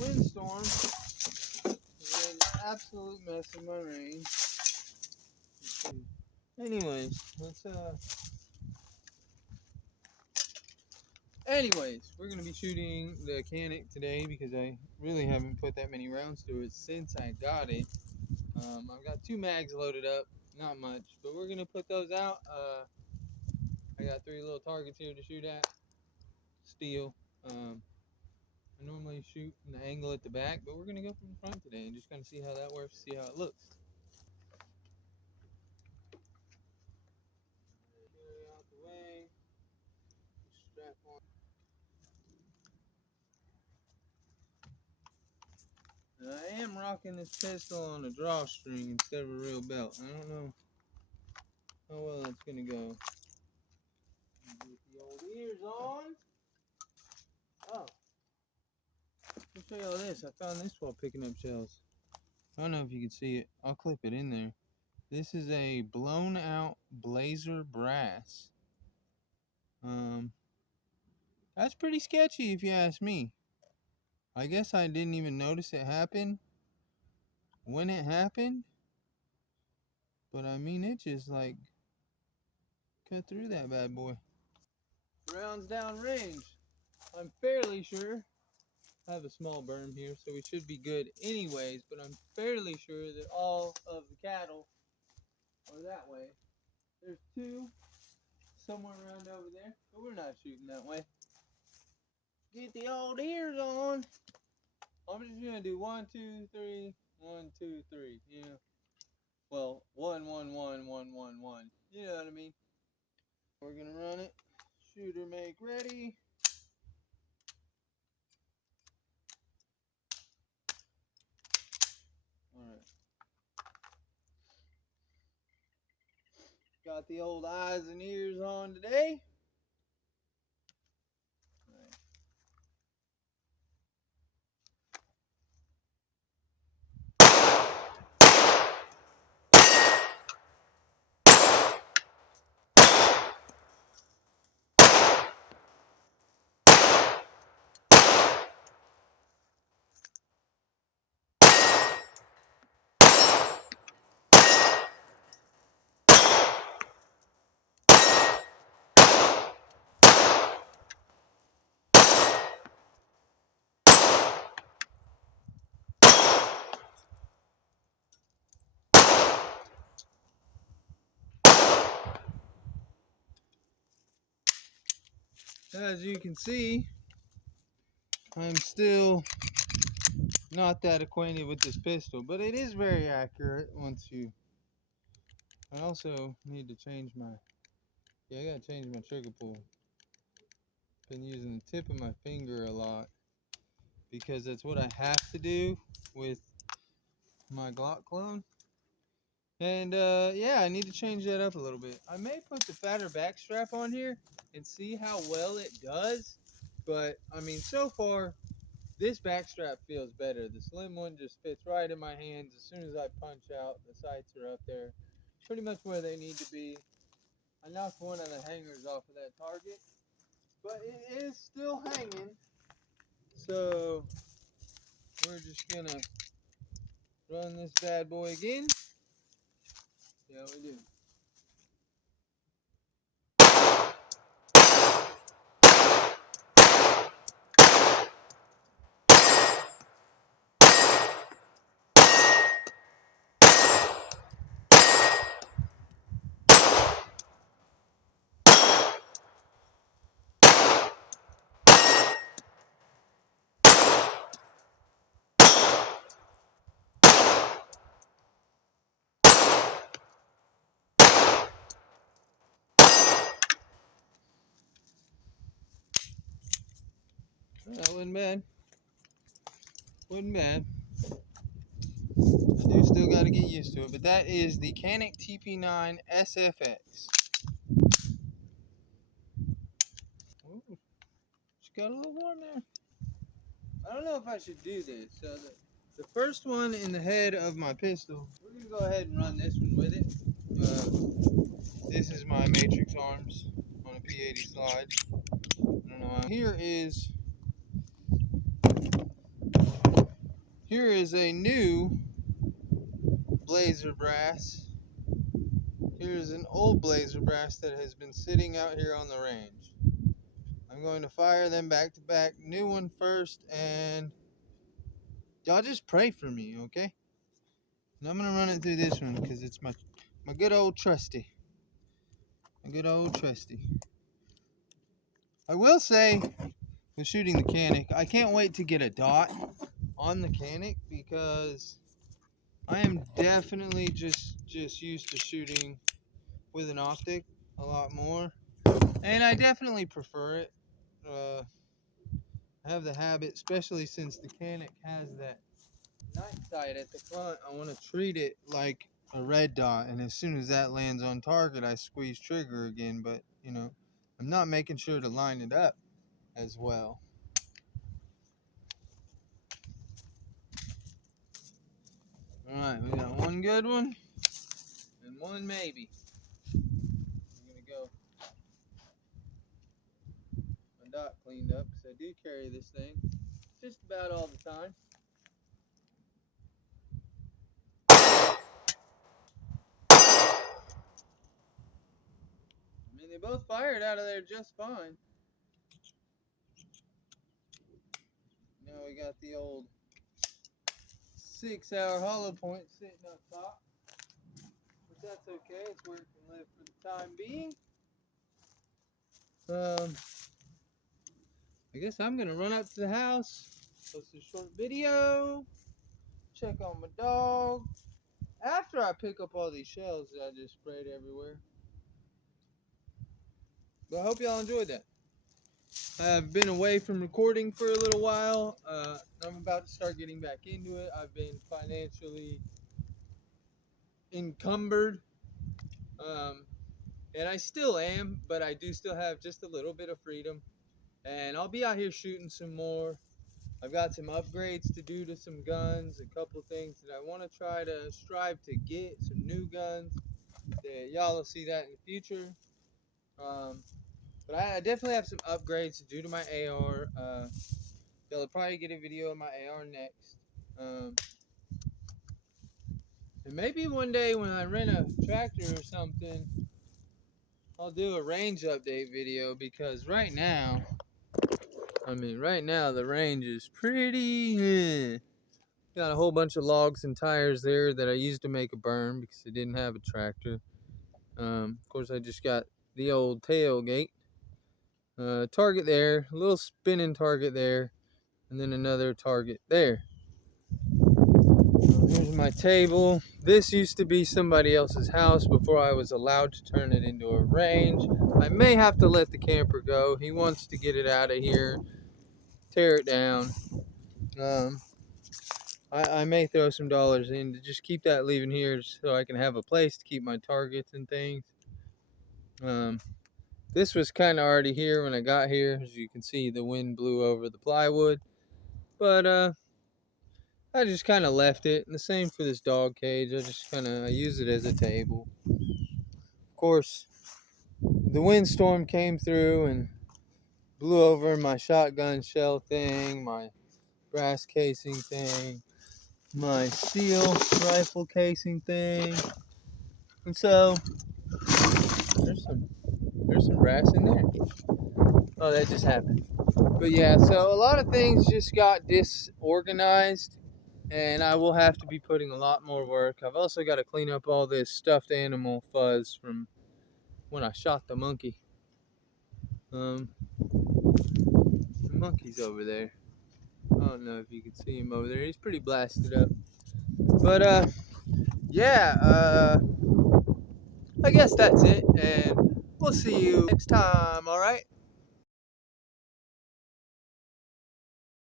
windstorm is an absolute mess of my range. Anyways, we're gonna be shooting the Canic today because I really haven't put that many rounds to it since I got it. I've got 2 mags loaded up, not much, but we're gonna put those out. I got 3 little targets here to shoot at. Steel. I normally shoot an angle at the back, but we're gonna go from the front today and just kind of see how that works, see how it looks. Out the way. Strap on. I am rocking this pistol on a drawstring instead of a real belt. I don't know how well that's gonna go. Get the old ears on. Oh, let me show you all this. I found this while picking up shells. I don't know if you can see it. I'll clip it in there. This is a blown out Blazer brass. That's pretty sketchy if you ask me. I guess I didn't even notice it happen when it happened. But I mean, it just like cut through that bad boy. Rounds down range. I'm fairly sure. I have a small berm here, so we should be good anyways, but I'm fairly sure that all of the cattle are that way. There's 2 somewhere around over there, but we're not shooting that way. Get the old ears on. I'm just gonna do 1, 2, 3, 1, 2, 3. You know, well, 1, 1, 1, 1, 1, 1. You know what I mean? We're gonna run it. Shooter make ready. All right. Got the old eyes and ears on today. As you can see, I'm still not that acquainted with this pistol, but it is very accurate once you... I also need to change my... I gotta change my trigger pull. Been using the tip of my finger a lot because that's what I have to do with my Glock clone. And yeah, I need to change that up a little bit. I may put the fatter back strap on here and see how well it does. But I mean, so far, this back strap feels better. The slim one just fits right in my hands. As soon as I punch out, the sights are up there, pretty much where they need to be. I knocked one of the hangers off of that target, but it is still hanging. So we're just gonna run this bad boy again. Yeah, we do. That wasn't bad. Wasn't bad. I do still got to get used to it, but that is the Canic TP9 SFX. Ooh, just got a little warm there. I don't know if I should do this. So the first one in the head of my pistol, we're going to go ahead and run this one with it. This is my Matrix arms on a P80 slide. I don't know how. Here is Here is a new blazer brass. Here's an old blazer brass that has been sitting out here on the range. I'm going to fire them back to back. New one first, and y'all just pray for me, okay? And I'm gonna run it through this one because it's my good old trusty. My good old trusty. I will say, with shooting the Canic, I can't wait to get a dot on the Canic because I am definitely just used to shooting with an optic a lot more, and I definitely prefer it. I have the habit, especially since the Canic has that night sight at the front. I want to treat it like a red dot, and as soon as that lands on target, I squeeze trigger again. But you know, I'm not making sure to line it up as well. All right, we got one good one and one maybe. I'm gonna go my dot cleaned up because I do carry this thing just about all the time. I mean, they both fired out of there just fine. Now we got the old 6-hour hollow point sitting up top. But that's okay, it's where it can live for the time being. I guess I'm gonna run up to the house, post a short video, check on my dog, after I pick up all these shells that I just sprayed everywhere. But I hope y'all enjoyed that. I've been away from recording for a little while. I'm about to start getting back into it. I've been financially encumbered. And I still am, but I do still have just a little bit of freedom. And I'll be out here shooting some more. I've got some upgrades to do to some guns, a couple things that I want to try to strive to get, some new guns. That y'all will see that in the future. But I definitely have some upgrades to do to my AR. Y'all will probably get a video of my AR next. And maybe one day when I rent a tractor or something, I'll do a range update video, because right now the range is pretty got a whole bunch of logs and tires there that I used to make a berm because I didn't have a tractor. Of course, I just got the old tailgate. Target there, a little spinning target there, and then another target there. Here's my table. This used to be somebody else's house before I was allowed to turn it into a range. I may have to let the camper go. He wants to get it out of here, tear it down. I may throw some dollars in to just keep that leaving here so I can have a place to keep my targets and things. This was kind of already here when I got here. As you can see, the wind blew over the plywood. But I just kind of left it. And the same for this dog cage. I use it as a table. Of course, the windstorm came through and blew over my shotgun shell thing, my brass casing thing, my steel rifle casing thing. And so there's some brass in there. Oh, that just happened. But yeah, so a lot of things just got disorganized, and I will have to be putting a lot more work. I've also got to clean up all this stuffed animal fuzz from when I shot the monkey. The monkey's over there. I don't know if you can see him over there. He's pretty blasted up. But yeah, I guess that's it, and we'll see you next time, alright?